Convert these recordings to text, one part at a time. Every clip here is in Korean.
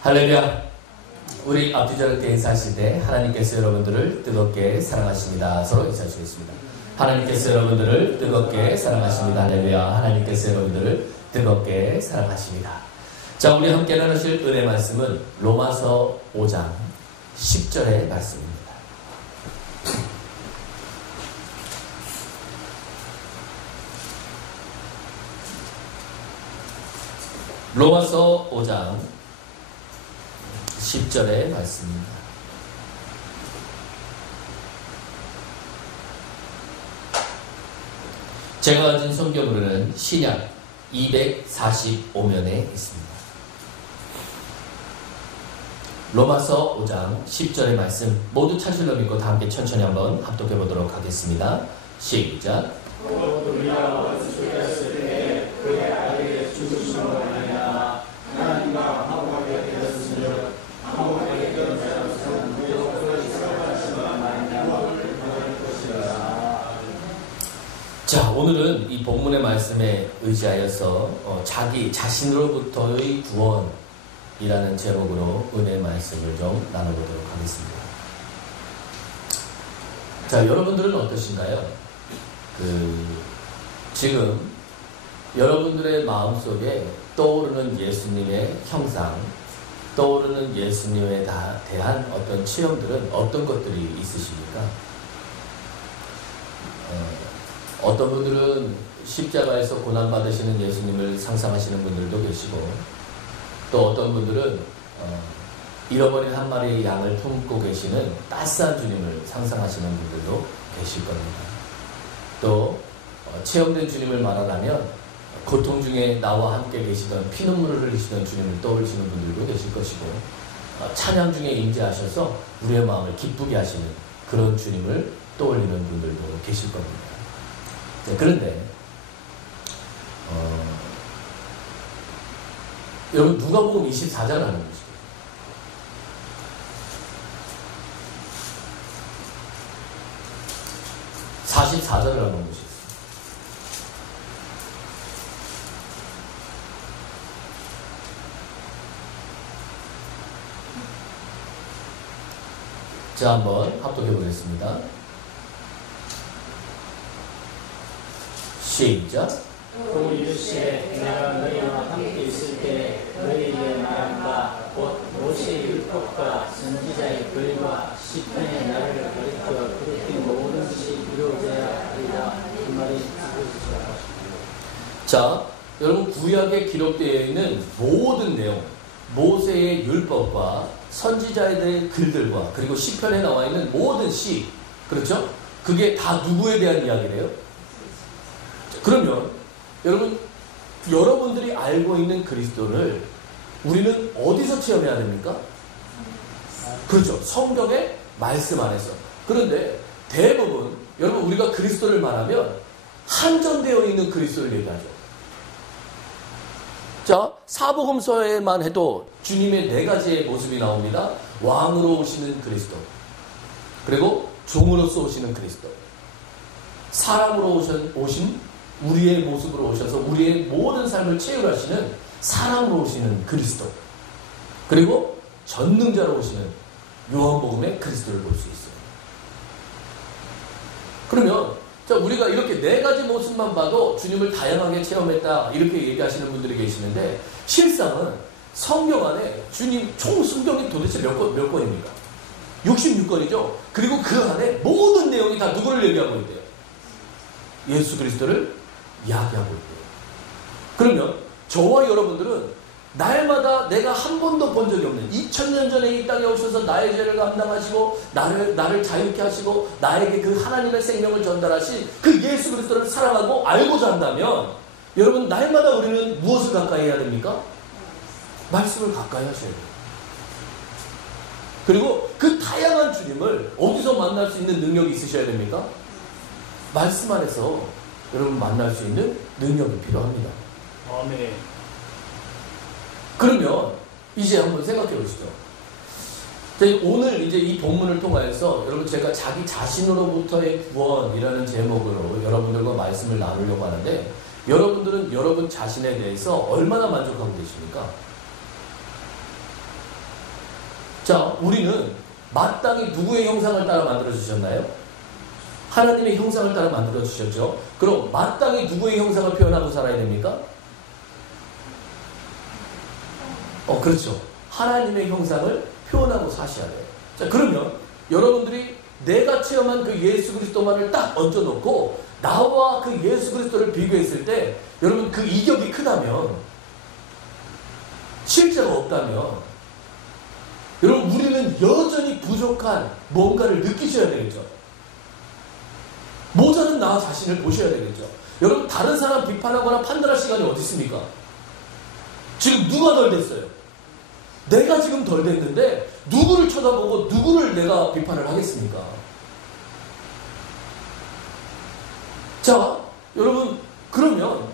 할렐루야. 우리 앞뒤절 함께 인사하실 때 하나님께서 여러분들을 뜨겁게 사랑하십니다. 서로 인사해 주겠습니다. 하나님께서 여러분들을 뜨겁게 사랑하십니다. 할렐루야. 하나님께서 여러분들을 뜨겁게 사랑하십니다. 자, 우리 함께 나누실 은혜 말씀은 로마서 5장 10절의 말씀입니다. 로마서 5장 10절의 말씀입니다. 제가 가진 성경으로는 신약 245면에 있습니다. 로마서 5장 10절의 말씀 모두 찾으려 믿고 다 함께 천천히 한번 합독해 보도록 하겠습니다. 시작. 자, 오늘은 이 본문의 말씀에 의지하여서 자기 자신으로부터의 구원이라는 제목으로 은혜의 말씀을 좀 나눠보도록 하겠습니다. 자, 여러분들은 어떠신가요? 지금 여러분들의 마음속에 떠오르는 예수님의 형상, 떠오르는 예수님에 대한 어떤 체험들은 어떤 것들이 있으십니까? 어떤 분들은 십자가에서 고난받으시는 예수님을 상상하시는 분들도 계시고, 또 어떤 분들은 잃어버린 한 마리의 양을 품고 계시는 따스한 주님을 상상하시는 분들도 계실 겁니다. 또 체험된 주님을 말하라면 고통 중에 나와 함께 계시던 피눈물을 흘리시던 주님을 떠올리시는 분들도 계실 것이고, 찬양 중에 임재하셔서 우리의 마음을 기쁘게 하시는 그런 주님을 떠올리는 분들도 계실 겁니다. 그런데 여러분 누가복음 24장 하는 것이죠. (44절을) 하는 것이 있어요. 자, 한번 합독해 보겠습니다. 시작. 또 이르시되 내가 너희와 함께 있을 때 너희에게 말한바 곧 모세의 율법과 선지자의 글과 시편의 나를 가르쳐 그렇게 모든 것이 이루어져야 하리라. 그 말이 지켜지라. 자, 여러분 구약에 기록되어 있는 모든 내용, 모세의 율법과 선지자의 글들과 그리고 시편에 나와 있는 모든 시, 그렇죠? 그게 다 누구에 대한 이야기래요? 그러면 여러분들이 알고 있는 그리스도를 우리는 어디서 체험해야 됩니까? 그렇죠. 성경의 말씀 안에서. 그런데 대부분 여러분 우리가 그리스도를 말하면 한정되어 있는 그리스도를 얘기하죠. 자, 사복음서에만 해도 주님의 4가지의 모습이 나옵니다. 왕으로 오시는 그리스도, 그리고 종으로서 오시는 그리스도, 사람으로 오신 우리의 모습으로 오셔서 우리의 모든 삶을 체휼하시는 사람으로 오시는 그리스도, 그리고 전능자로 오시는 요한복음의 그리스도를 볼 수 있어요. 그러면 자, 우리가 이렇게 4가지 모습만 봐도 주님을 다양하게 체험했다 이렇게 얘기하시는 분들이 계시는데, 실상은 성경 안에 주님 총 성경이 도대체 몇 권입니까? 66권이죠. 그리고 그 안에 모든 내용이 다 누구를 얘기하고 있대요? 예수 그리스도를 이야기하고 있대요. 그러면 저와 여러분들은 날마다 내가 한 번도 본 적이 없는 2000년 전에 이 땅에 오셔서 나의 죄를 감당하시고 나를 자유케 하시고 나에게 그 하나님의 생명을 전달하신 그 예수 그리스도를 사랑하고 알고자 한다면 여러분 날마다 우리는 무엇을 가까이 해야 됩니까? 말씀을 가까이 하셔야 돼요. 그리고 그 다양한 주님을 어디서 만날 수 있는 능력이 있으셔야 됩니까? 말씀 안에서 여러분 만날 수 있는 능력이 필요합니다. 아멘. 그러면 이제 한번 생각해 보시죠. 오늘 이제 이 본문을 통하여서 여러분 제가 자기 자신으로부터의 구원이라는 제목으로 여러분들과 말씀을 나누려고 하는데, 여러분들은 여러분 자신에 대해서 얼마나 만족하고 계십니까? 자, 우리는 마땅히 누구의 형상을 따라 만들어주셨나요? 하나님의 형상을 따라 만들어주셨죠. 그럼 마땅히 누구의 형상을 표현하고 살아야 됩니까? 그렇죠. 하나님의 형상을 표현하고 사셔야 돼요. 자, 그러면 여러분들이 내가 체험한 그 예수 그리스도만을 딱 얹어놓고 나와 그 예수 그리스도를 비교했을 때 여러분 그 이격이 크다면, 실제가 없다면 여러분 우리는 여전히 부족한 뭔가를 느끼셔야 되겠죠. 모자른 나 자신을 보셔야 되겠죠. 여러분 다른 사람 비판하거나 판단할 시간이 어디 있습니까? 지금 누가 덜 됐어요? 내가 지금 덜 됐는데 누구를 쳐다보고 누구를 내가 비판을 하겠습니까? 자, 여러분 그러면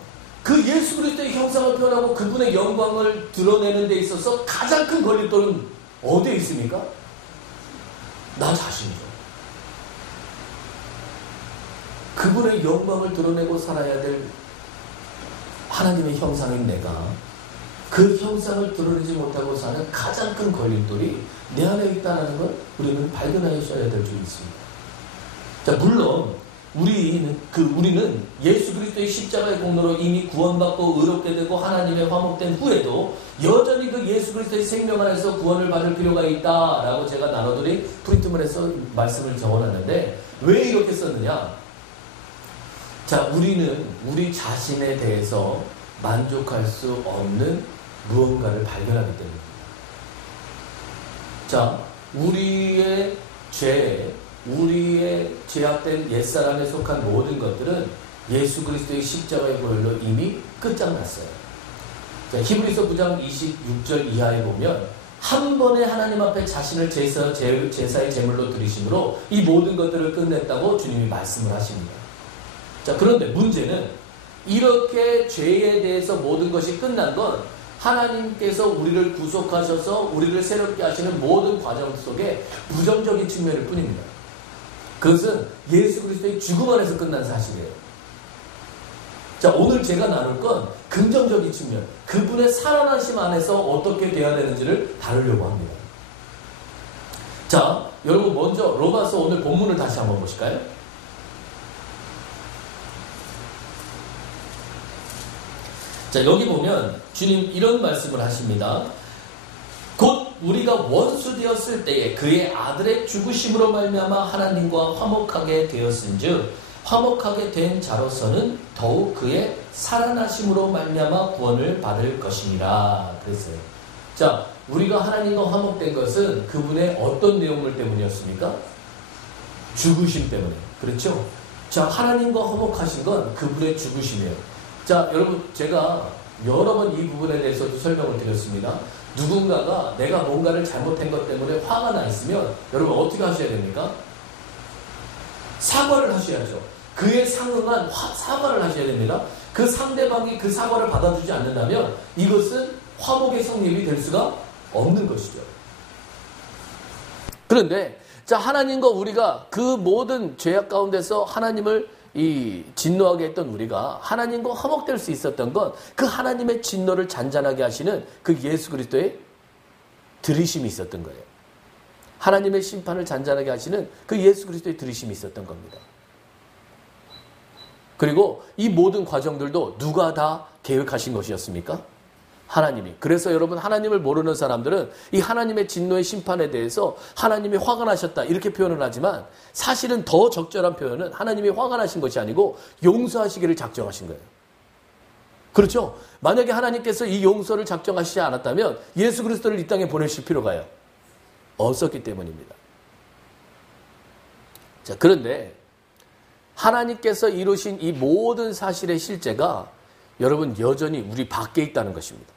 그 예수 그리스도의 형상을 표현하고 그분의 영광을 드러내는 데 있어서 가장 큰 걸림돌은 어디에 있습니까? 나 자신이죠. 그분의 영광을 드러내고 살아야 될 하나님의 형상인 내가 그 형상을 드러내지 못하고 사는 가장 큰 걸림돌이 내 안에 있다는 걸 우리는 발견하셔야 될 줄 있습니다. 자, 물론 우리는 예수 그리스도의 십자가의 공로로 이미 구원받고 의롭게 되고 하나님의 화목된 후에도 여전히 그 예수 그리스도의 생명 안에서 구원을 받을 필요가 있다라고 제가 나눠드린 프린트물에서 말씀을 적어놨는데, 왜 이렇게 썼느냐? 자, 우리는 우리 자신에 대해서 만족할 수 없는 무언가를 발견하기 때문입니다. 자, 우리의 죄, 우리의 죄악된 옛사람에 속한 모든 것들은 예수 그리스도의 십자가의 보혈로 이미 끝장났어요. 자, 히브리서 9장 26절 이하에 보면 한 번에 하나님 앞에 자신을 제사의 제물로 드리심으로 이 모든 것들을 끝냈다고 주님이 말씀을 하십니다. 자, 그런데 문제는 이렇게 죄에 대해서 모든 것이 끝난 건 하나님께서 우리를 구속하셔서 우리를 새롭게 하시는 모든 과정 속에 부정적인 측면일 뿐입니다. 그것은 예수 그리스도의 죽음 안에서 끝난 사실이에요. 자, 오늘 제가 나눌 건 긍정적인 측면, 그분의 살아나심 안에서 어떻게 돼야 되는지를 다루려고 합니다. 자, 여러분 먼저 로마서 오늘 본문을 다시 한번 보실까요? 자, 여기 보면 주님 이런 말씀을 하십니다. 곧 우리가 원수 되었을 때에 그의 아들의 죽으심으로 말미암아 하나님과 화목하게 되었은즉 화목하게 된 자로서는 더욱 그의 살아나심으로 말미암아 구원을 받을 것이니라 그랬어요. 자, 우리가 하나님과 화목된 것은 그분의 어떤 내용물 때문이었습니까? 죽으심 때문에. 그렇죠? 자, 하나님과 화목하신 건 그분의 죽으심이에요. 자, 여러분 제가 여러 번 이 부분에 대해서도 설명을 드렸습니다. 누군가가 내가 뭔가를 잘못한 것 때문에 화가 나 있으면 여러분 어떻게 하셔야 됩니까? 사과를 하셔야죠. 그에 상응한 사과를 하셔야 됩니다. 그 상대방이 그 사과를 받아주지 않는다면 이것은 화목의 성립이 될 수가 없는 것이죠. 그런데 자, 하나님과 우리가 그 모든 죄악 가운데서 하나님을 진노하게 했던 우리가 하나님과 화목될 수 있었던 건 그 하나님의 진노를 잔잔하게 하시는 그 예수 그리스도의 들이심이 있었던 거예요. 하나님의 심판을 잔잔하게 하시는 그 예수 그리스도의 들이심이 있었던 겁니다. 그리고 이 모든 과정들도 누가 다 계획하신 것이었습니까? 하나님이. 그래서 여러분 하나님을 모르는 사람들은 이 하나님의 진노의 심판에 대해서 하나님이 화가 나셨다 이렇게 표현을 하지만 사실은 더 적절한 표현은 하나님이 화가 나신 것이 아니고 용서하시기를 작정하신 거예요. 그렇죠? 만약에 하나님께서 이 용서를 작정하시지 않았다면 예수 그리스도를 이 땅에 보내실 필요가 없었기 때문입니다. 자, 그런데 하나님께서 이루신 이 모든 사실의 실제가 여러분 여전히 우리 밖에 있다는 것입니다.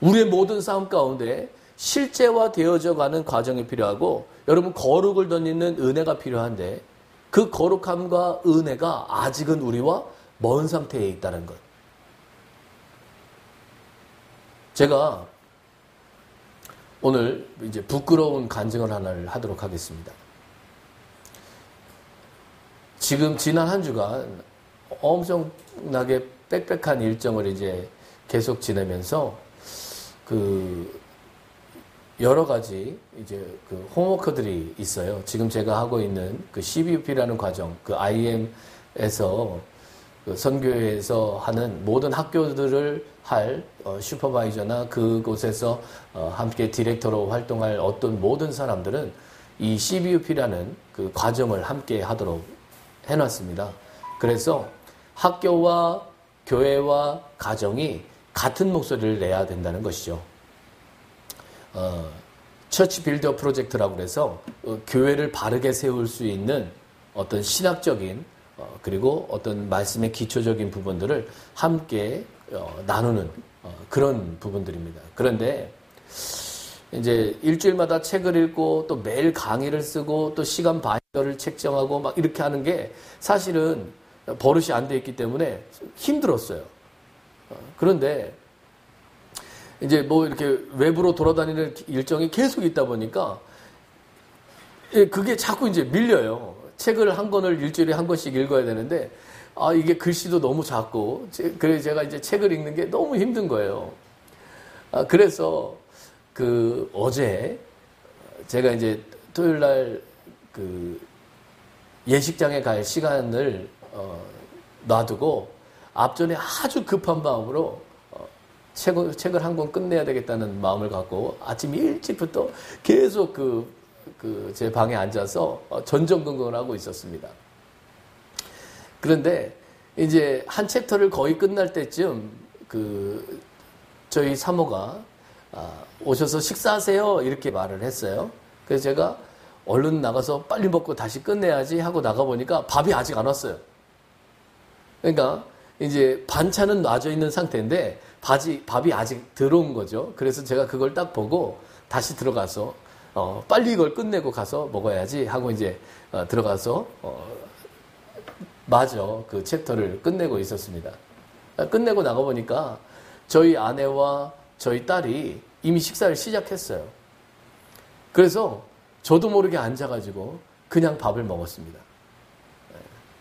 우리의 모든 삶 가운데 실제화되어져 가는 과정이 필요하고 여러분 거룩을 덧입는 은혜가 필요한데 그 거룩함과 은혜가 아직은 우리와 먼 상태에 있다는 것. 제가 오늘 이제 부끄러운 간증을 하나를 하도록 하겠습니다. 지금 지난 한 주간 엄청나게 빽빽한 일정을 이제 계속 지내면서 여러 가지 이제 그 홈워크들이 있어요. 지금 제가 하고 있는 그 CBUP라는 과정, 그 IM에서 그 선교회에서 하는 모든 학교들을 할 슈퍼바이저나 그곳에서 함께 디렉터로 활동할 어떤 모든 사람들은 이 CBUP라는 그 과정을 함께 하도록 해놨습니다. 그래서 학교와 교회와 가정이 같은 목소리를 내야 된다는 것이죠. 처치 빌더 프로젝트라고 해서 교회를 바르게 세울 수 있는 어떤 신학적인 그리고 어떤 말씀의 기초적인 부분들을 함께 나누는 그런 부분들입니다. 그런데 이제 일주일마다 책을 읽고 또 매일 강의를 쓰고 또 시간 바이더를 책정하고 막 이렇게 하는 게 사실은 버릇이 안 돼 있기 때문에 힘들었어요. 그런데 이제 뭐 이렇게 외부로 돌아다니는 일정이 계속 있다 보니까 그게 자꾸 이제 밀려요. 책을 한 권을 일주일에 한 권씩 읽어야 되는데 이게 글씨도 너무 작고 그래서 제가 이제 책을 읽는 게 너무 힘든 거예요. 그래서 그 어제 제가 이제 토요일 날 그 예식장에 갈 시간을 놔두고 앞전에 아주 급한 마음으로 책을 한 권 끝내야 되겠다는 마음을 갖고 아침 일찍부터 계속 제 방에 앉아서 전전긍긍을 하고 있었습니다. 그런데 이제 한 챕터를 거의 끝날 때쯤 저희 사모가 오셔서 식사하세요 이렇게 말을 했어요. 그래서 제가 얼른 나가서 빨리 먹고 다시 끝내야지 하고 나가보니까 밥이 아직 안 왔어요. 그러니까 이제 반찬은 놔져 있는 상태인데 밥이 아직 들어온 거죠. 그래서 제가 그걸 딱 보고 다시 들어가서 빨리 이걸 끝내고 가서 먹어야지 하고 이제 들어가서 마저 그 챕터를 끝내고 있었습니다. 끝내고 나가보니까 저희 아내와 저희 딸이 이미 식사를 시작했어요. 그래서 저도 모르게 앉아가지고 그냥 밥을 먹었습니다.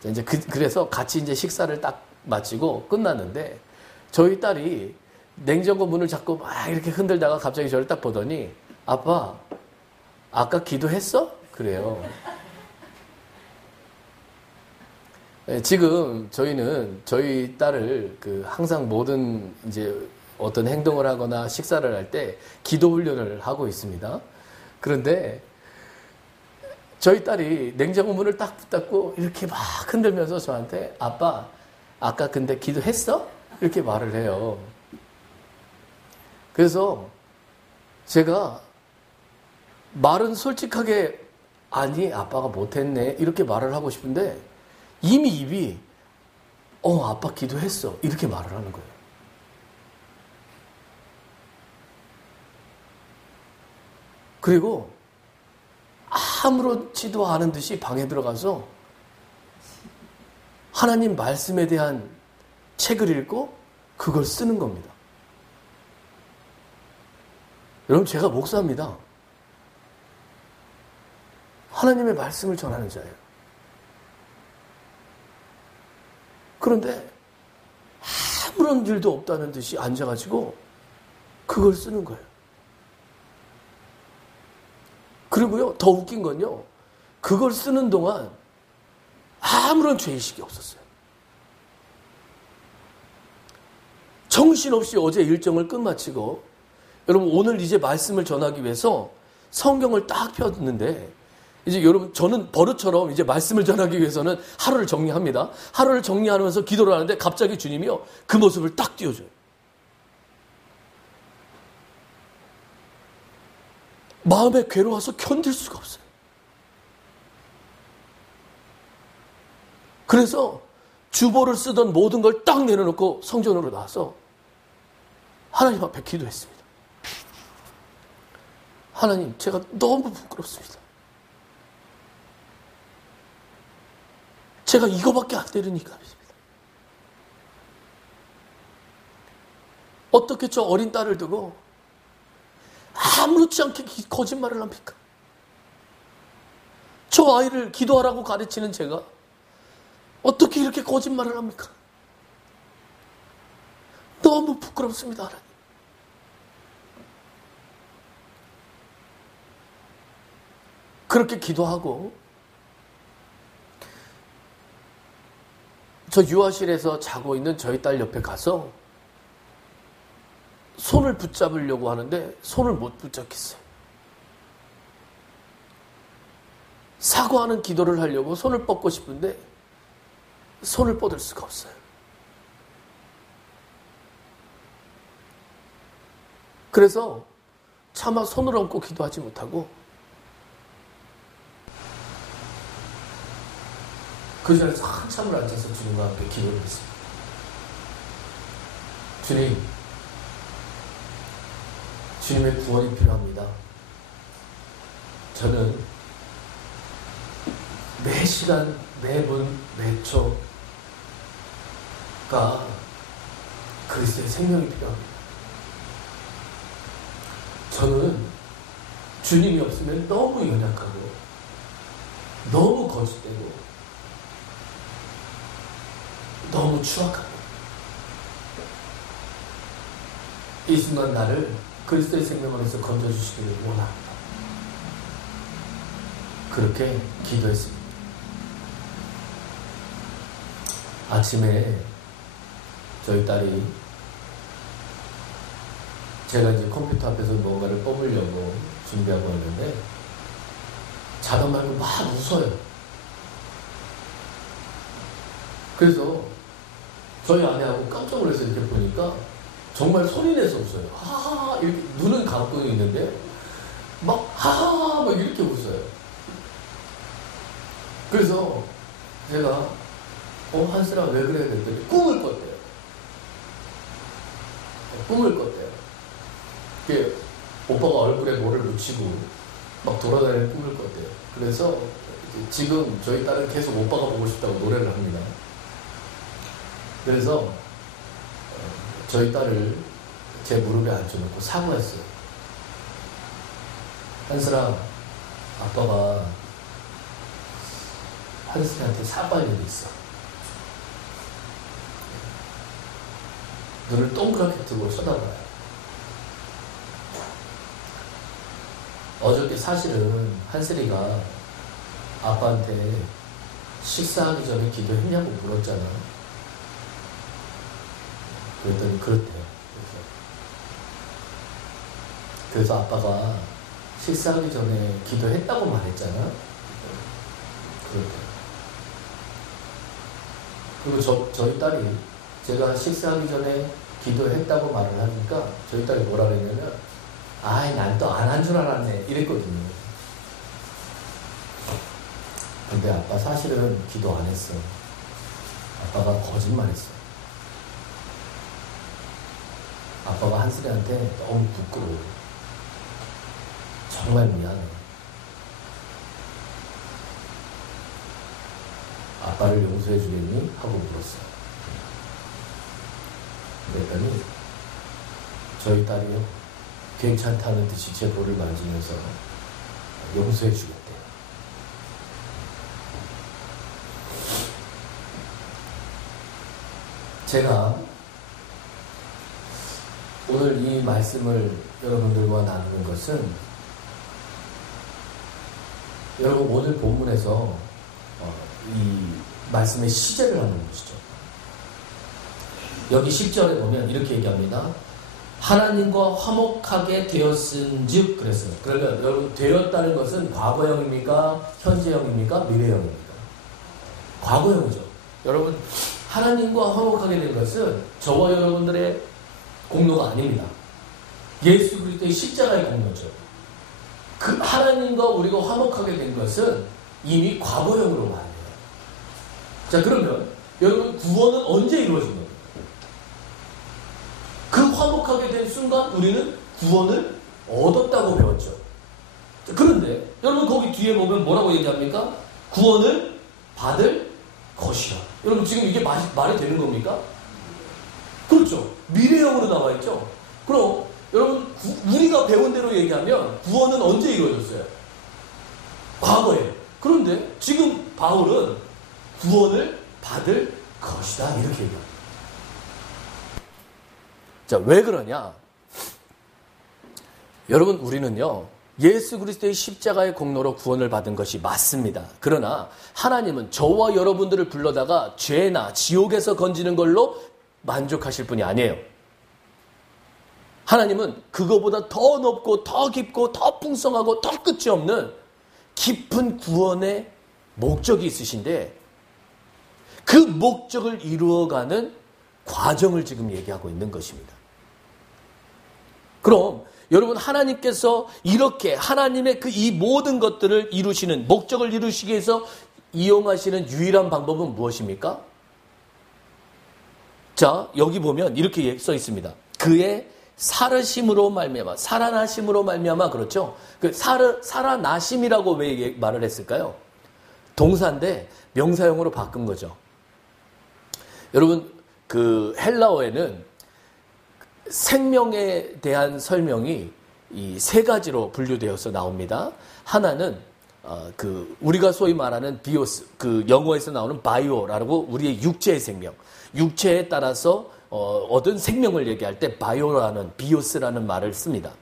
이제 그래서 같이 이제 식사를 딱 마치고 끝났는데 저희 딸이 냉장고 문을 자꾸 막 이렇게 흔들다가 갑자기 저를 딱 보더니 아빠 아까 기도했어? 그래요. 지금 저희는 저희 딸을 항상 모든 이제 어떤 행동을 하거나 식사를 할 때 기도 훈련을 하고 있습니다. 그런데 저희 딸이 냉장고 문을 딱 붙잡고 이렇게 막 흔들면서 저한테 아빠 아까 근데 기도했어? 이렇게 말을 해요. 그래서 제가 말은 솔직하게 아니 아빠가 못했네 이렇게 말을 하고 싶은데 이미 입이 아빠 기도했어 이렇게 말을 하는 거예요. 그리고 아무렇지도 않은 듯이 방에 들어가서 하나님 말씀에 대한 책을 읽고 그걸 쓰는 겁니다. 여러분 제가 목사입니다. 하나님의 말씀을 전하는 자예요. 그런데 아무런 일도 없다는 듯이 앉아가지고 그걸 쓰는 거예요. 그리고요, 더 웃긴 건요, 그걸 쓰는 동안 아무런 죄의식이 없었어요. 정신없이 어제 일정을 끝마치고, 여러분, 오늘 이제 말씀을 전하기 위해서 성경을 딱 폈는데, 이제 여러분, 저는 버릇처럼 이제 말씀을 전하기 위해서는 하루를 정리합니다. 하루를 정리하면서 기도를 하는데 갑자기 주님이요, 그 모습을 딱 띄워줘요. 마음에 괴로워서 견딜 수가 없어요. 그래서 주보를 쓰던 모든 걸 딱 내려놓고 성전으로 나와서 하나님 앞에 기도했습니다. 하나님, 제가 너무 부끄럽습니다. 제가 이거밖에 안 되니까. 어떻게 저 어린 딸을 두고 아무렇지 않게 거짓말을 합니까? 저 아이를 기도하라고 가르치는 제가 어떻게 이렇게 거짓말을 합니까? 너무 부끄럽습니다, 하나님. 그렇게 기도하고 저 유아실에서 자고 있는 저희 딸 옆에 가서 손을 붙잡으려고 하는데 손을 못 붙잡겠어요. 사과하는 기도를 하려고 손을 뻗고 싶은데 손을 뻗을 수가 없어요. 그래서 차마 손을 얹고 기도하지 못하고 그 자리에서 한참을 앉아서 주님과 함께 기도를 했습니다. 주님, 주님의 구원이 필요합니다. 저는 매 시간, 매분, 매초가 그리스도의 생명이 필요합니다. 저는 주님이 없으면 너무 연약하고 너무 거짓되고 너무 추악합니다. 이 순간 나를 그리스도의 생명 안에서 건져주시기를 원합니다. 그렇게 기도했습니다. 아침에 저희 딸이 제가 이제 컴퓨터 앞에서 뭔가를 뽑으려고 준비하고 있는데 자던 말고 막 웃어요. 그래서 저희 아내하고 깜짝 놀라서 이렇게 보니까 정말 소리 내서 웃어요. 하하 이렇게 눈은 감고 있는데 막 하하 막 이렇게 웃어요. 그래서 제가 한슬아 왜 그래? 그랬더니 꿈을 꿨대요. 꿈을 꿨대요. 이게 오빠가 얼굴에 뭐를 묻히고 막 돌아다니는 꿈을 꿨대요. 그래서 지금 저희 딸은 계속 오빠가 보고 싶다고 노래를 합니다. 그래서 저희 딸을 제 무릎에 앉혀놓고 사과했어요. 한슬아, 아빠가 한슬이한테 사과할 일이 있어. 눈을 동그랗게 뜨고 쳐다봐요. 어저께 사실은 한슬이가 아빠한테 식사하기 전에 기도했냐고 물었잖아. 그랬더니 그렇대요. 그래서 아빠가 식사하기 전에 기도했다고 말했잖아. 그렇대요. 그리고 저희 딸이 제가 식사하기 전에 기도했다고 말을 하니까 저희 딸이 뭐라 그랬냐면 아이 난 또 안 한 줄 알았네 이랬거든요. 근데 아빠 사실은 기도 안 했어. 아빠가 거짓말했어. 아빠가 한슬이한테 너무 부끄러워. 정말 미안해. 아빠를 용서해 주겠니? 하고 물었어요. 그랬더니 저희 딸이요 괜찮다는 듯이 제 볼을 만지면서 용서해 주겠대요. 제가 오늘 이 말씀을 여러분들과 나누는 것은 여러분 오늘 본문에서 이 말씀의 시제를 한번 보시죠. 여기 10절에 보면 이렇게 얘기합니다. 하나님과 화목하게 되었은즉 그랬어요. 그러면 여러분 되었다는 것은 과거형입니까? 현재형입니까? 미래형입니까? 과거형이죠. 여러분 하나님과 화목하게 된 것은 저와 여러분들의 공로가 아닙니다. 예수 그리스도의 십자가의 공로죠. 그 하나님과 우리가 화목하게 된 것은 이미 과거형으로 말해요. 자 그러면 여러분 구원은 언제 이루어진 겁니까? 그 화목하게 된 순간 우리는 구원을 얻었다고 배웠죠. 자, 그런데 여러분 거기 뒤에 보면 뭐라고 얘기합니까? 구원을 받을 것이라. 여러분 지금 이게 말이 되는 겁니까? 그렇죠. 미래형으로 나와 있죠. 그럼 여러분 우리가 배운 대로 얘기하면 구원은 언제 이루어졌어요? 과거에. 그런데 지금 바울은 구원을 받을 것이다 이렇게 얘기합니다. 자, 왜 그러냐? 여러분 우리는요 예수 그리스도의 십자가의 공로로 구원을 받은 것이 맞습니다. 그러나 하나님은 저와 여러분들을 불러다가 죄나 지옥에서 건지는 걸로 만족하실 분이 아니에요. 하나님은 그거보다 더 높고 더 깊고 더 풍성하고 더 끝이 없는 깊은 구원의 목적이 있으신데 그 목적을 이루어가는 과정을 지금 얘기하고 있는 것입니다. 그럼 여러분, 하나님께서 이렇게 하나님의 이 모든 것들을 이루시는, 목적을 이루시기 위해서 이용하시는 유일한 방법은 무엇입니까? 자, 여기 보면 이렇게 써 있습니다. 그의 살으심으로 말미암아, 살아나심으로 말미암아. 그렇죠? 그 살아나심이라고 왜 말을 했을까요? 동사인데 명사형으로 바꾼 거죠. 여러분, 그 헬라어에는 생명에 대한 설명이 이 세 가지로 분류되어서 나옵니다. 하나는 우리가 소위 말하는 비오스, 그 영어에서 나오는 바이오라고 우리의 육체의 생명, 육체에 따라서 얻은 생명을 얘기할 때 바이오라는, 비오스라는 말을 씁니다.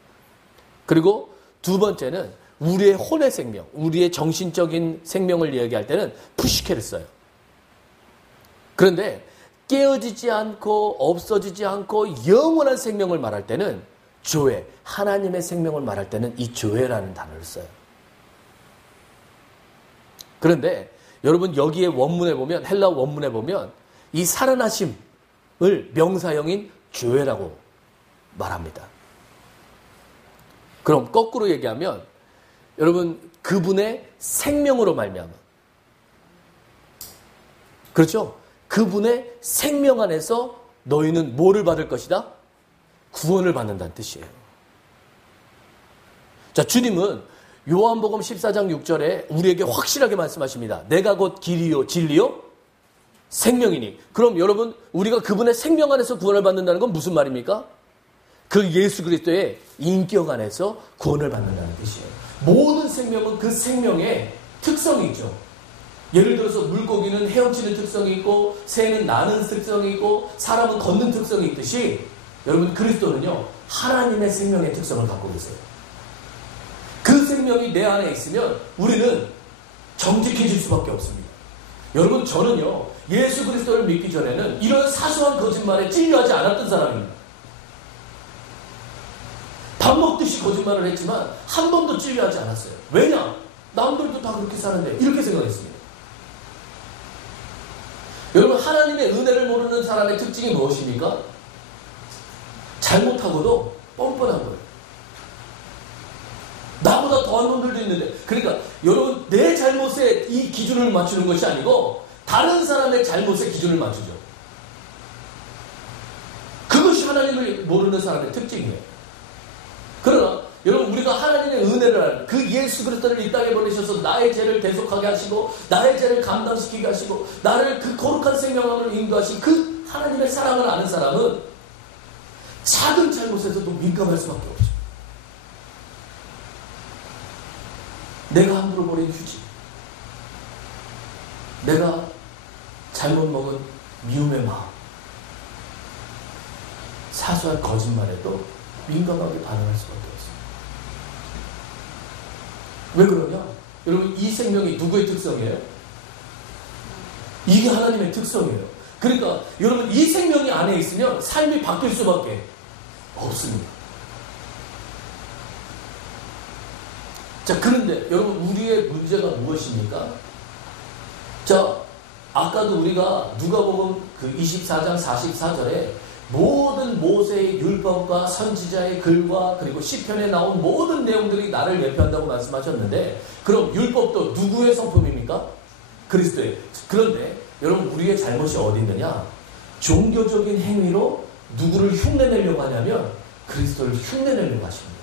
그리고 두 번째는 우리의 혼의 생명, 우리의 정신적인 생명을 얘기할 때는 푸시케를 써요. 그런데 깨어지지 않고 없어지지 않고 영원한 생명을 말할 때는 조에, 하나님의 생명을 말할 때는 이 조에라는 단어를 써요. 그런데 여러분, 여기에 원문에 보면, 헬라 원문에 보면 이 살아나심을 명사형인 조에라고 말합니다. 그럼 거꾸로 얘기하면 여러분, 그분의 생명으로 말미암아, 그렇죠? 그분의 생명 안에서 너희는 뭐를 받을 것이다? 구원을 받는다는 뜻이에요. 자, 주님은 요한복음 14장 6절에 우리에게 확실하게 말씀하십니다. 내가 곧 길이요 진리요 생명이니. 그럼 여러분, 우리가 그분의 생명 안에서 구원을 받는다는 건 무슨 말입니까? 그 예수 그리스도의 인격 안에서 구원을 받는다는 뜻이에요. 모든 생명은 그 생명의 특성이 있죠. 예를 들어서 물고기는 헤엄치는 특성이 있고, 새는 나는 특성이 있고, 사람은 걷는 특성이 있듯이 여러분, 그리스도는요 하나님의 생명의 특성을 갖고 계세요. 그 생명이 내 안에 있으면 우리는 정직해질 수밖에 없습니다. 여러분, 저는요 예수 그리스도를 믿기 전에는 이런 사소한 거짓말에 찔려하지 않았던 사람입니다. 밥 먹듯이 거짓말을 했지만 한 번도 찔려하지 않았어요. 왜냐? 남들도 다 그렇게 사는데, 이렇게 생각했습니다. 여러분, 하나님의 은혜를 모르는 사람의 특징이 무엇입니까? 잘못하고도 뻔뻔한 거예요. 나보다 더한 놈들도 있는데, 그러니까 여러분, 내 잘못에 이 기준을 맞추는 것이 아니고 다른 사람의 잘못에 기준을 맞추죠. 그것이 하나님을 모르는 사람의 특징이에요. 그러나 여러분, 우리가 하나님의 은혜를 아는 그 예수 그리스도를 이 땅에 보내셔서 나의 죄를 대속하게 하시고 나의 죄를 감당시키게 하시고 나를 그 거룩한 생명으로 인도하신 그 하나님의 사랑을 아는 사람은 작은 잘못에서도 민감할 수밖에 없죠. 내가 함부로 버린 휴지, 내가 잘못 먹은 미움의 마음, 사소한 거짓말에도 민감하게 반응할 수밖에 없어요. 왜 그러냐? 여러분, 이 생명이 누구의 특성이에요? 이게 하나님의 특성이에요. 그러니까 여러분, 이 생명이 안에 있으면 삶이 바뀔 수밖에 없습니다. 자, 그런데 여러분, 우리의 문제가 무엇입니까? 자, 아까도 우리가 누가복음 그 24장 44절에 모든 모세의 율법과 선지자의 글과 그리고 시편에 나온 모든 내용들이 나를 예표한다고 말씀하셨는데, 그럼 율법도 누구의 성품입니까? 그리스도의. 그런데 여러분, 우리의 잘못이 어디 있느냐? 종교적인 행위로 누구를 흉내내려고 하냐면 그리스도를 흉내내려고 하십니다.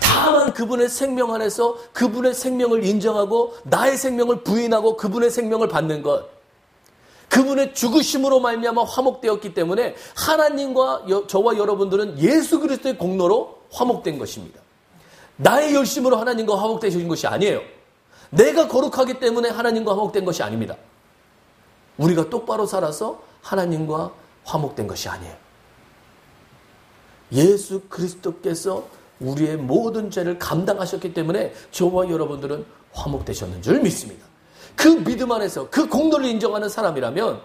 다만 그분의 생명 안에서 그분의 생명을 인정하고 나의 생명을 부인하고 그분의 생명을 받는 것, 그분의 죽으심으로 말미암아 화목되었기 때문에 하나님과 저와 여러분들은 예수 그리스도의 공로로 화목된 것입니다. 나의 열심으로 하나님과 화목되신 것이 아니에요. 내가 거룩하기 때문에 하나님과 화목된 것이 아닙니다. 우리가 똑바로 살아서 하나님과 화목된 것이 아니에요. 예수 그리스도께서 우리의 모든 죄를 감당하셨기 때문에 저와 여러분들은 화목되셨는 줄 믿습니다. 그 믿음 안에서 그 공로를 인정하는 사람이라면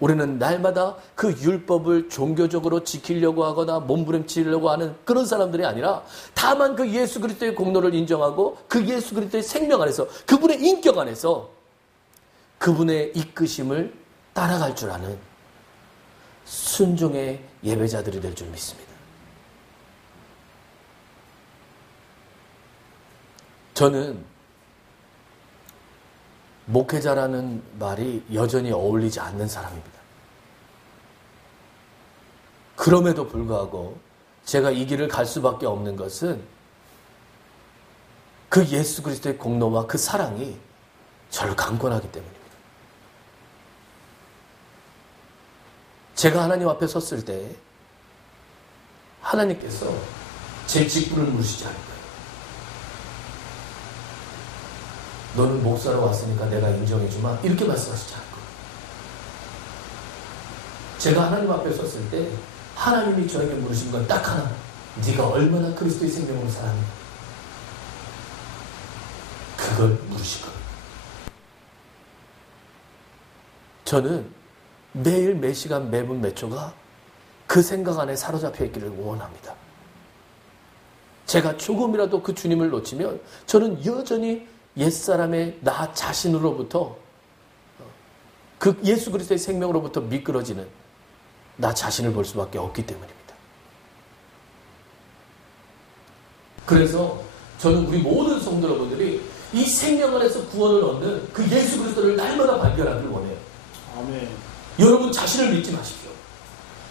우리는 날마다 그 율법을 종교적으로 지키려고 하거나 몸부림치려고 하는 그런 사람들이 아니라 다만 그 예수 그리스도의 공로를 인정하고 그 예수 그리스도의 생명 안에서 그분의 인격 안에서 그분의 이끄심을 따라갈 줄 아는 순종의 예배자들이 될 줄 믿습니다. 저는 목회자라는 말이 여전히 어울리지 않는 사람입니다. 그럼에도 불구하고 제가 이 길을 갈 수밖에 없는 것은 그 예수 그리스도의 공로와 그 사랑이 저를 강권하기 때문입니다. 제가 하나님 앞에 섰을 때 하나님께서 제 직분을 물으시지 않을 거예요. 너는 목사로 왔으니까 내가 인정해주마. 이렇게 말씀하시지 않을 거예요. 제가 하나님 앞에 섰을 때 하나님이 저에게 물으신 건 딱 하나. 네가 얼마나 그리스도의 생명으로 살았니? 그걸 물으실 거예요. 저는 매일 매 시간 매분 매 초가 그 생각 안에 사로잡혀 있기를 원합니다. 제가 조금이라도 그 주님을 놓치면 저는 여전히 옛사람의 나 자신으로부터 그 예수 그리스도의 생명으로부터 미끄러지는 나 자신을 볼 수밖에 없기 때문입니다. 그래서 저는 우리 모든 성도 여러분들이 이 생명 안에서 구원을 얻는 그 예수 그리스도를 날마다 발견하기를 원해요. 아멘. 여러분 자신을 믿지 마십시오.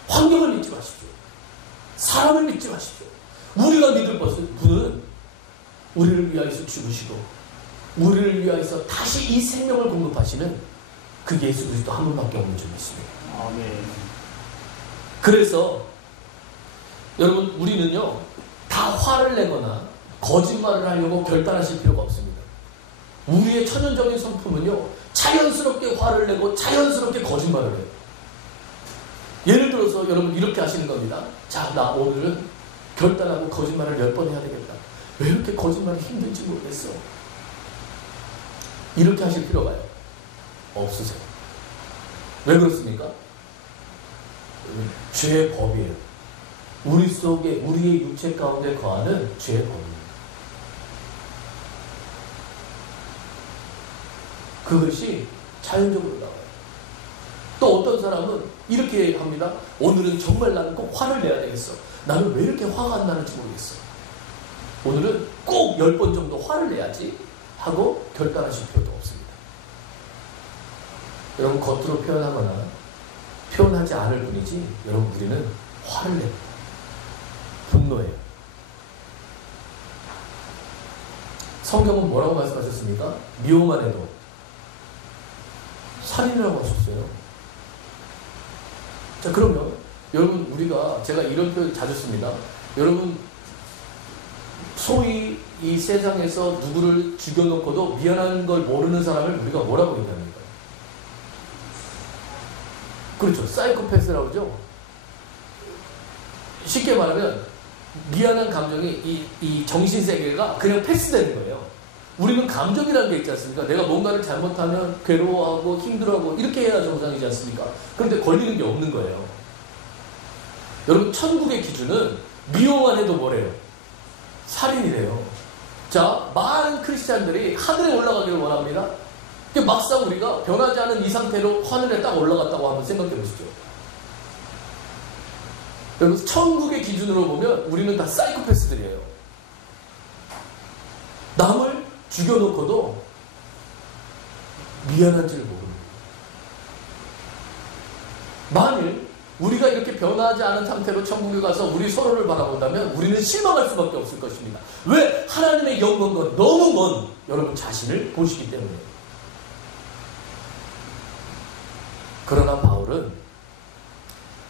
환경을 믿지 마십시오. 사람을 믿지 마십시오. 우리가 믿을 분은 우리를 위하여서 죽으시고 우리를 위하여서 다시 이 생명을 공급하시는 그 예수 그리스도 한 분밖에 없는 줄 믿습니다. 아멘. 그래서 여러분 우리는요 다 화를 내거나 거짓말을 하려고 결단하실 필요가 없습니다. 우리의 천연적인 성품은요 자연스럽게 화를 내고 자연스럽게 거짓말을 해요. 예를 들어서 여러분 이렇게 하시는 겁니다. 자, 나 오늘은 결단하고 거짓말을 10번 해야 되겠다. 왜 이렇게 거짓말이 힘든지 모르겠어. 이렇게 하실 필요가 없으세요. 왜 그렇습니까? 죄의 법이에요. 우리 속에 우리의 육체 가운데 거하는 죄의 법입니다. 그것이 자연적으로 나와요. 또 어떤 사람은 이렇게 합니다. 오늘은 정말 나는 꼭 화를 내야 되겠어. 나는 왜 이렇게 화가 안 나는지 모르겠어. 오늘은 꼭 10번 정도 화를 내야지 하고 결단하실 필요도 없습니다. 여러분 겉으로 표현하거나 표현하지 않을 뿐이지 여러분 우리는 화를 냅니다. 분노해요. 성경은 뭐라고 말씀하셨습니까? 미워만 해도 살인이라고 하셨어요. 자, 그러면 여러분 우리가 제가 이런 표현 자주 씁니다. 여러분 소위 이 세상에서 누구를 죽여놓고도 미안한 걸 모르는 사람을 우리가 뭐라고 얘기합니까? 그렇죠. 사이코패스라고 하죠. 쉽게 말하면 미안한 감정이 이 정신세계가 그냥 패스되는 거예요. 우리는 감정이라는 게 있지 않습니까? 내가 뭔가를 잘못하면 괴로워하고 힘들어하고 이렇게 해야 정상이지 않습니까? 그런데 걸리는 게 없는 거예요. 여러분 천국의 기준은 미워만 해도 뭐래요? 살인이래요. 자, 많은 크리스찬들이 하늘에 올라가기를 원합니다. 막상 우리가 변하지 않은 이 상태로 하늘에 딱 올라갔다고 한번 생각해 보시죠. 여러분 천국의 기준으로 보면 우리는 다 사이코패스들이에요. 남을 죽여놓고도 미안한지를 모릅니다. 만일 우리가 이렇게 변하지 않은 상태로 천국에 가서 우리 서로를 바라본다면 우리는 실망할 수밖에 없을 것입니다. 왜? 하나님의 영광과 너무 먼 여러분 자신을 보시기 때문에. 그러나 바울은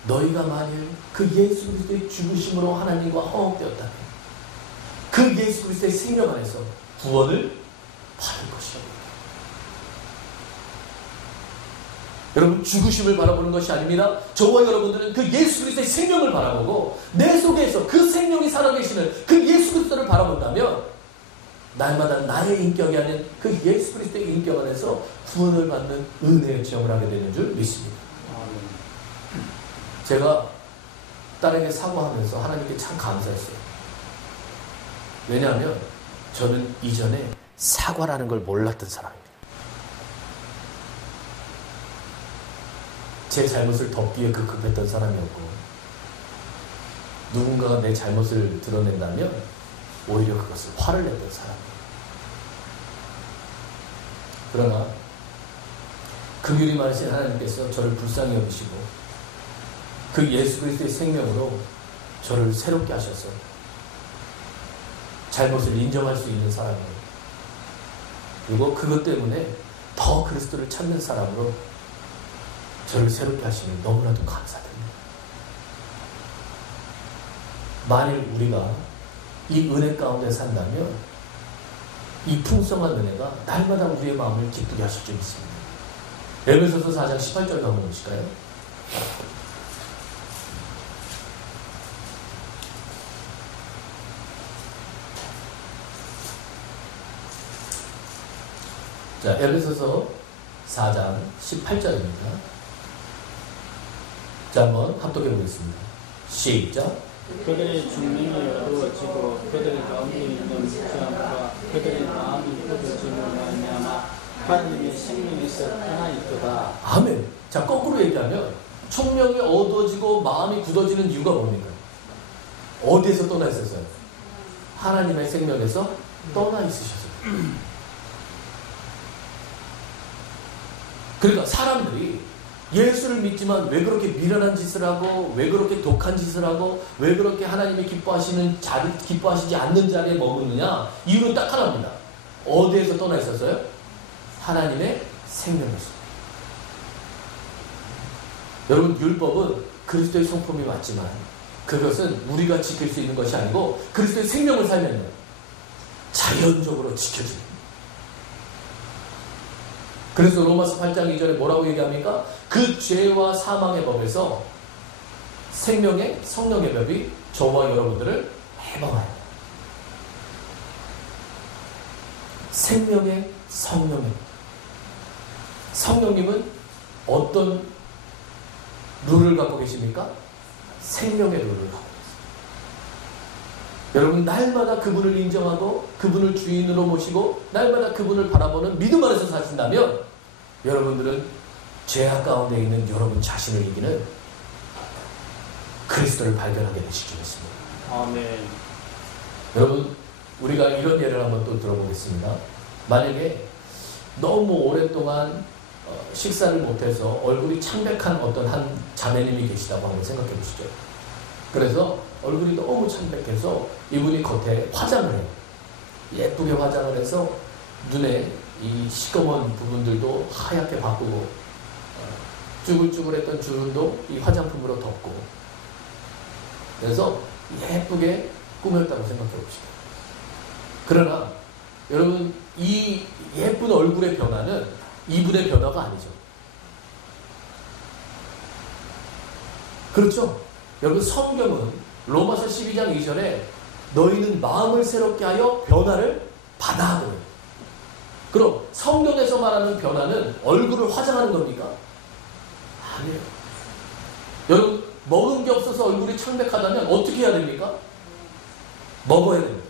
너희가 만일 그 예수 그리스도의 죽으심으로 하나님과 화목되었다면 그 예수 그리스도의 생명 안에서 구원을 받을 것이라고. 여러분, 죽으심을 바라보는 것이 아닙니다. 저와 여러분들은 그 예수 그리스도의 생명을 바라보고 내 속에서 그 생명이 살아계시는 그 예수 그리스도를 바라본다면 날마다 나의 인격이 아닌 그 예수 그리스도의 인격 안에서 구원을 받는 은혜의 체험을 하게 되는 줄 믿습니다. 제가 딸에게 사과하면서 하나님께 참 감사했어요. 왜냐하면 저는 이전에 사과라는 걸 몰랐던 사람입니다. 제 잘못을 덮기에 급급했던 사람이었고, 누군가가 내 잘못을 드러낸다면 오히려 그것을 화를 냈던 사람이에요. 그러나 긍휼이 많으신 하나님께서 저를 불쌍히 여기시고 그 예수 그리스도의 생명으로 저를 새롭게 하셔서 잘못을 인정할 수 있는 사람이에요. 그리고 그것 때문에 더 그리스도를 찾는 사람으로 저를 새롭게 하시면 너무나도 감사드립니다. 만일 우리가 이 은혜 가운데 산다면 이 풍성한 은혜가 날마다 우리의 마음을 기쁘게 하실 줄 믿습니다. 에베소서 4장 18절 넘어보실까요? 자, 에베소서 4장 18절입니다. 자, 한번 합독해 보겠습니다. 시작. 그들의 중명이 어두워지고 그들의 가운데 있는 무지함과 그들의 마음이 어두워짐으로 말미암아 하나님의 생명에서 떠나 있도다. 아멘. 자, 거꾸로 얘기하면 총명이 어두워지고 마음이 굳어지는 이유가 뭡니까? 어디에서 떠나 있었어요? 하나님의 생명에서 떠나 있으셔서. 그러니까 사람들이 예수를 믿지만 왜 그렇게 미련한 짓을 하고, 왜 그렇게 독한 짓을 하고, 왜 그렇게 하나님이 기뻐하시지 않는 자리에 머무느냐? 이유는 딱 하나입니다. 어디에서 떠나 있었어요? 하나님의 생명에서. 여러분, 율법은 그리스도의 성품이 맞지만 그것은 우리가 지킬 수 있는 것이 아니고 그리스도의 생명을 살면 자연적으로 지켜집니다. 그래서 로마서 8장 2절에 뭐라고 얘기합니까? 그 죄와 사망의 법에서 생명의 성령의 법이 저와 여러분들을 해방하여. 생명의 성령의 성령님은 어떤 룰을 갖고 계십니까? 생명의 룰을 갖고 계십니다. 여러분, 날마다 그분을 인정하고 그분을 주인으로 모시고 날마다 그분을 바라보는 믿음 안에서 사신다면 여러분들은 죄악 가운데 있는 여러분 자신을 이기는 그리스도를 발견하게 되실 줄 믿습니다. 아멘. 여러분, 우리가 이런 예를 한번 또 들어보겠습니다. 만약에 너무 오랫동안 식사를 못해서 얼굴이 창백한 어떤 한 자매님이 계시다고 한번 생각해 보시죠. 그래서 얼굴이 너무 창백해서 이분이 겉에 화장을 해요. 예쁘게 화장을 해서 눈에 이 시꺼먼 부분들도 하얗게 바꾸고 쭈글쭈글했던 주름도 이 화장품으로 덮고, 그래서 예쁘게 꾸몄다고 생각해 봅시다. 그러나 여러분, 이 예쁜 얼굴의 변화는 이분의 변화가 아니죠. 그렇죠? 여러분, 성경은 로마서 12장 2절에 너희는 마음을 새롭게 하여 변화를 받아 하거든요. 그럼 성경에서 말하는 변화는 얼굴을 화장하는 겁니까? 아니에요. 여러분, 먹은 게 없어서 얼굴이 창백하다면 어떻게 해야 됩니까? 먹어야 됩니다.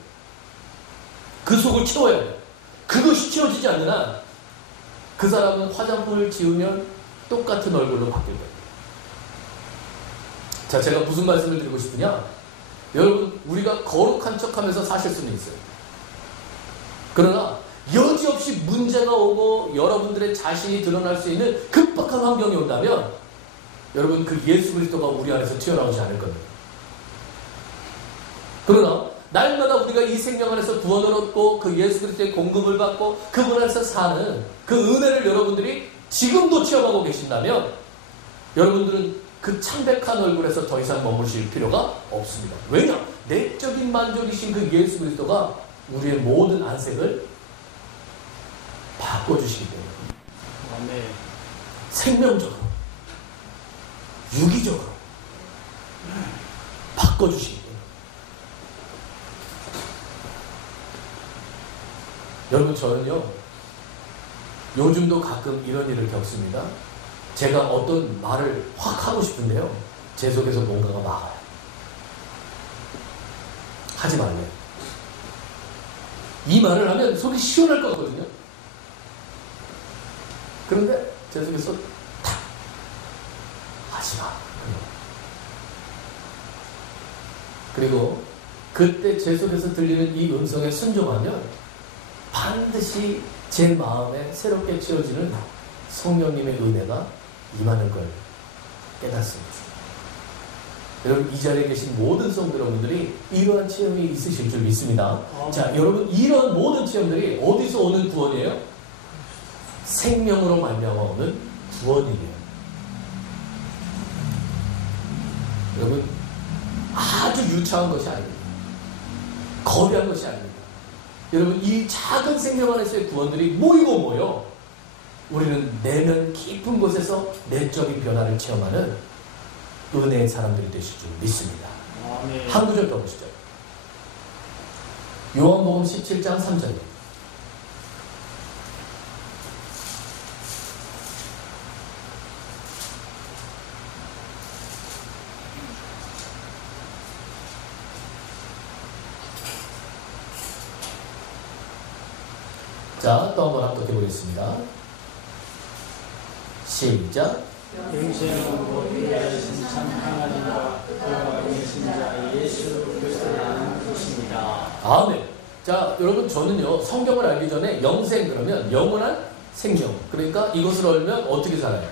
그 속을 채워야 돼요. 그것이 채워지지 않는 한 그 사람은 화장품을 지우면 똑같은 얼굴로 바뀔 거예요. 자, 제가 무슨 말씀을 드리고 싶으냐? 여러분, 우리가 거룩한 척하면서 사실 수는 있어요. 그러나 여지없이 문제가 오고 여러분들의 자신이 드러날 수 있는 급박한 환경이 온다면 여러분, 그 예수 그리스도가 우리 안에서 튀어나오지 않을 겁니다. 그러나 날마다 우리가 이 생명 안에서 구원을 얻고 그 예수 그리스도의 공급을 받고 그분 안에서 사는 그 은혜를 여러분들이 지금도 체험하고 계신다면 여러분들은 그 창백한 얼굴에서 더 이상 머무실 필요가 없습니다. 왜냐? 내적인 만족이신 그 예수 그리스도가 우리의 모든 안색을 바꿔주시기 때문에. 아멘. 생명적으로, 유기적으로 바꿔주시기 때문에. 여러분, 저는요, 요즘도 가끔 이런 일을 겪습니다. 제가 어떤 말을 확 하고 싶은데요, 제 속에서 뭔가가 막아요. 하지 말래요. 이 말을 하면 속이 시원할 것 같거든요. 그런데 제 속에서 탁! 하지 마. 그리고 그때 제 속에서 들리는 이 음성에 순종하면 반드시 제 마음에 새롭게 채워지는 성령님의 은혜가 임하는 걸 깨닫습니다. 여러분, 이 자리에 계신 모든 성도 여러분들이 이러한 체험이 있으실 줄 믿습니다. 자, 여러분, 이런 모든 체험들이 어디서 오는 구원이에요? 생명으로 말미암아 오는 구원이에요. 여러분, 아주 유창한 것이 아닙니다. 거대한 것이 아닙니다. 여러분, 이 작은 생명 안에서의 구원들이 모이고 모여 우리는 내면 깊은 곳에서 내적인 변화를 체험하는 은혜의 사람들이 되실 줄 믿습니다. 아멘. 한 구절 더 보시죠. 요한복음 17장 3절입니다. 자, 또 한번 합독해 보겠습니다. 시작. 영생은 곧 위하신 참 하나님과 그와 보내신 자 예수 그리스도라는 것입니다. 아멘. 자, 여러분, 저는요, 성경을 알기 전에 영생 그러면 영원한 생명. 그러니까 이것을 알면 어떻게 살아요?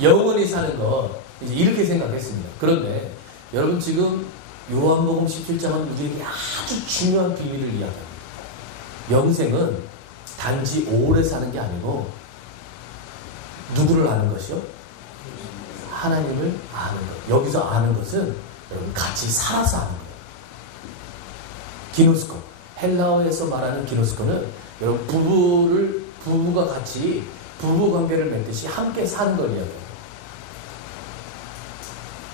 영원히 사는 것. 이제 이렇게 생각했습니다. 그런데 여러분, 지금 요한복음 17장은 우리에게 아주 중요한 비밀을 이야기합니다. 영생은 단지 오래 사는 게 아니고 누구를 아는 것이요? 하나님을 아는 것. 여기서 아는 것은 여러분 같이 살아서 아는 거예요. 기노스코. 헬라어에서 말하는 기노스코는 여러분 부부가 같이 부부 관계를 맺듯이 함께 사는 걸 이야기해요.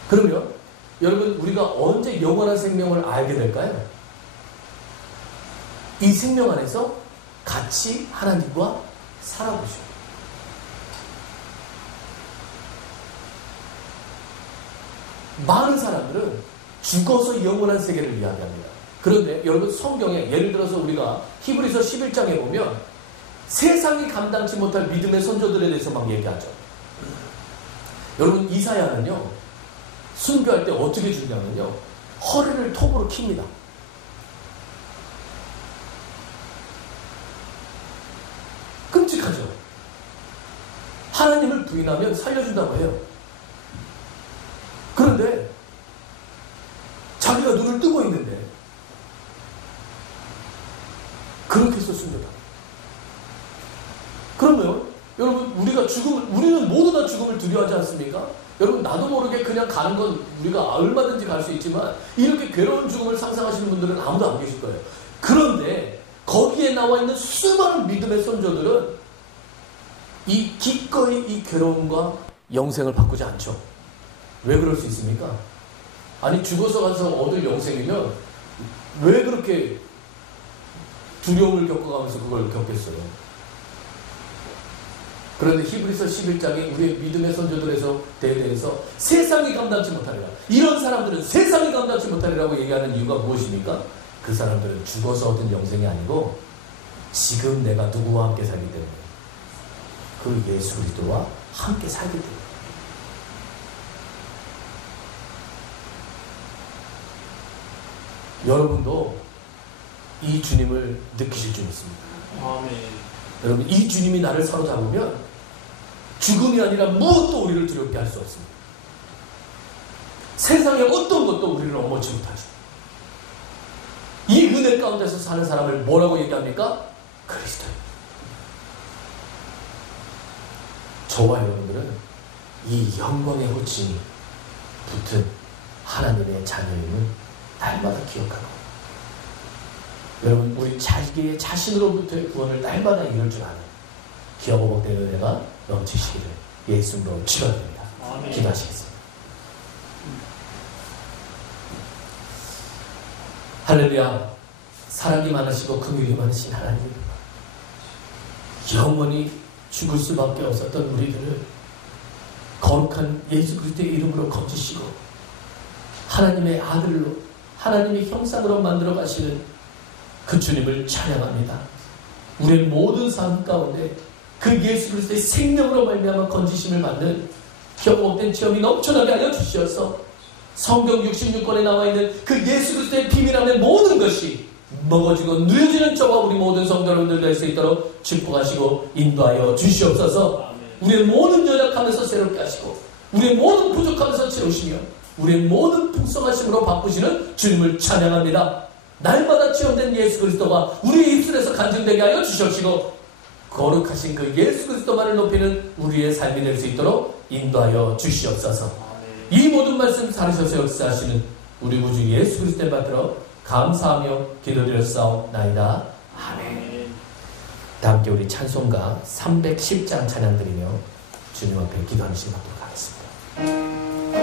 그러면 여러분, 우리가 언제 영원한 생명을 알게 될까요? 이 생명 안에서 같이 하나님과 살아보죠. 많은 사람들은 죽어서 영원한 세계를 이야기합니다. 그런데 여러분, 성경에 예를 들어서 우리가 히브리서 11장에 보면 세상이 감당치 못할 믿음의 선조들에 대해서 막 얘기하죠. 여러분, 이사야는요, 순교할 때 어떻게 죽냐면요, 허리를 톱으로 킵니다. 끔찍하죠. 하나님을 부인하면 살려준다고 해요. 그런데 자기가 눈을 뜨고 있는데 그렇게 해서 순교다. 그러면 여러분, 우리는 모두 다 죽음을 두려워하지 않습니까? 여러분, 나도 모르게 그냥 가는 건 우리가 얼마든지 갈 수 있지만 이렇게 괴로운 죽음을 상상하시는 분들은 아무도 안 계실 거예요. 그런데 거기에 나와 있는 수많은 믿음의 선조들은 이 기꺼이 이 괴로움과 영생을 바꾸지 않죠. 왜 그럴 수 있습니까? 아니, 죽어서 가서 얻을 영생이면 왜 그렇게 두려움을 겪어가면서 그걸 겪겠어요? 그런데 히브리서 11장에 우리의 믿음의 선조들에서 대해서 세상이 감당치 못하리라. 이런 사람들은 세상이 감당치 못하리라고 얘기하는 이유가 무엇입니까? 그 사람들은 죽어서 얻은 영생이 아니고 지금 내가 누구와 함께 살기 때문에, 그 예수 그리스도와 함께 살기 때문에. 여러분도 이 주님을 느끼실 줄 믿습니다. 아멘. 여러분, 이 주님이 나를 사로잡으면 죽음이 아니라 무엇도 우리를 두렵게 할 수 없습니다. 세상의 어떤 것도 우리를 넘어지 못하죠. 이 은혜 가운데서 사는 사람을 뭐라고 얘기합니까? 그리스도입니다. 저와 여러분들은 이 영광의 호칭이 붙은 하나님의 자녀임을 날마다 기억하고, 여러분, 우리 자기의 자신으로부터의 구원을 날마다 이룰 줄 아는 기어보복된 은혜가 넘치시기를 예수님으로 치료됩니다. 기도하시겠습니다. 할렐루야. 사랑이 많으시고 긍휼이 많으신 하나님, 영원히 죽을 수밖에 없었던 우리들을 거룩한 예수 그리스도의 이름으로 거주시고 하나님의 아들로 하나님의 형상으로 만들어 가시는 그 주님을 찬양합니다. 우리의 모든 삶 가운데 그 예수 그리스도의 생명으로 말미암아 건지심을 받는 경험된 체험이 넘쳐나게 하여 주시어서 성경 66권에 나와 있는 그 예수 그리스도의 비밀 안에 모든 것이 먹어지고 누려지는 저와 우리 모든 성도님들 될 수 있도록 축복하시고 인도하여 주시옵소서. 우리의 모든 연약하면서 새롭게 하시고 우리의 모든 부족하면서 채우시며 우리의 모든 풍성하심으로 바꾸시는 주님을 찬양합니다. 날마다 체험된 예수 그리스도가 우리의 입술에서 간증되게 하여 주시옵시고 거룩하신 그 예수 그리스도만을 높이는 우리의 삶이 될 수 있도록 인도하여 주시옵소서. 이 모든 말씀 살으셔서 역사하시는 우리 구주 예수 그리스도를 받들어 감사하며 기도드렸사옵나이다. 아멘. 다 함께 우리 찬송가 310장 찬양 드리며 주님 앞에 기도하는 시간 갖도록 하겠습니다.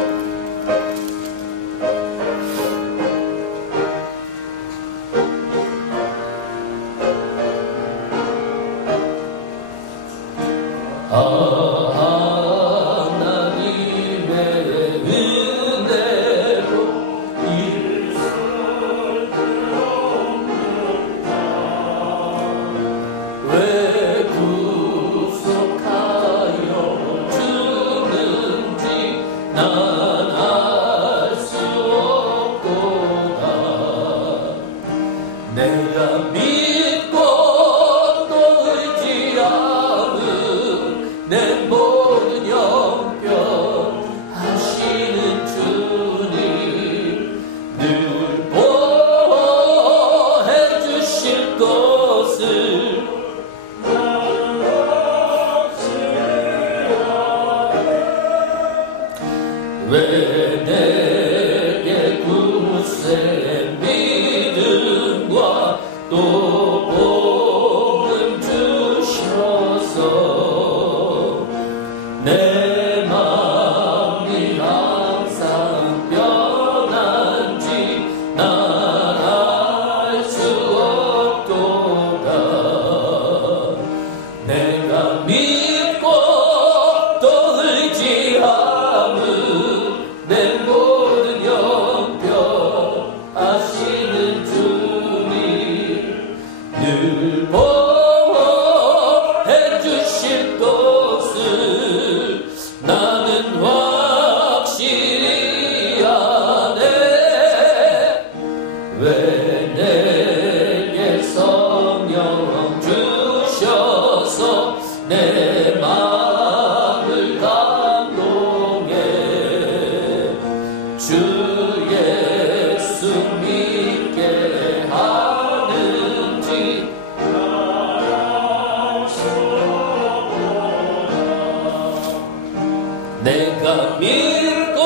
내가 믿고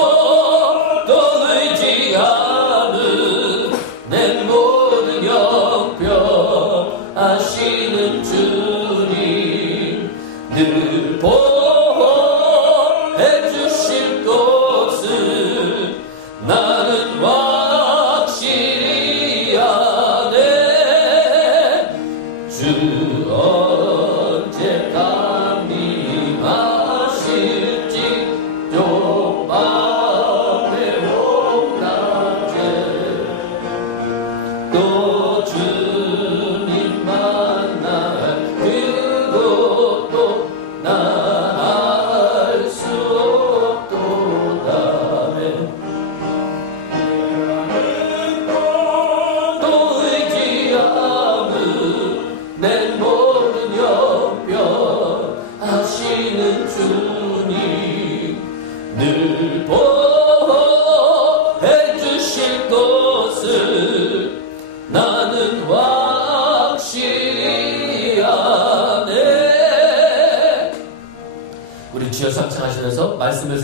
또 의지하는 내 모든 형편 아시는 주님 늘 보호해 주실 것을 나는 확실히 아네. 주 언제 강림하실지 밤에 오낮에 또 주님 만날 그것도 난 알 수 없도다네. 또 의지함은 내 모든 형편 아시는 주님 늘 보호해 주실 것을 나는 확실히 아네. 우리 주여 상창하시면서 말씀을